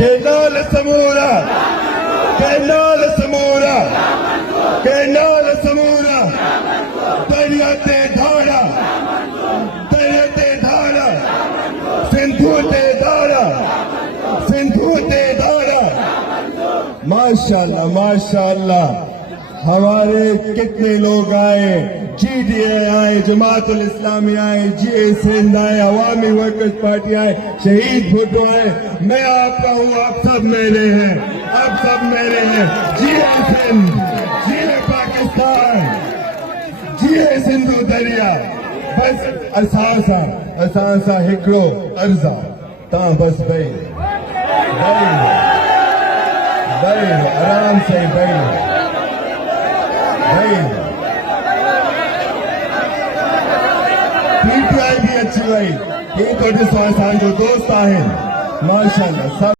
Canal Samura, Canal Samura, Canal Samura, Dariyate Dhara, Dariyate Dhara, Sindhu te Dhara, Sindhu te Dhara. MashaAllah, MashaAllah. ہمارے کتنے لوگ آئے، G D A آئے، جماعت الاسلامی آئے، جی اے سندھ آئے، عوامی ورکرز پارٹی آئے، شہید بھٹو آئے. میں آپ کا ہوں، آپ سب میرے ہیں، آپ سب میرے ہیں. جی اے سندھ، جی اے پاکستان، جی اے سندھو دریا. بس اساسا ہکڑو عرضا تاں بس بھئی آرام سے بھئی پی ٹی آئی بھی اچھی رہی. یہ تو ڈسو اسان جو دوست آہن، ماشاءاللہ.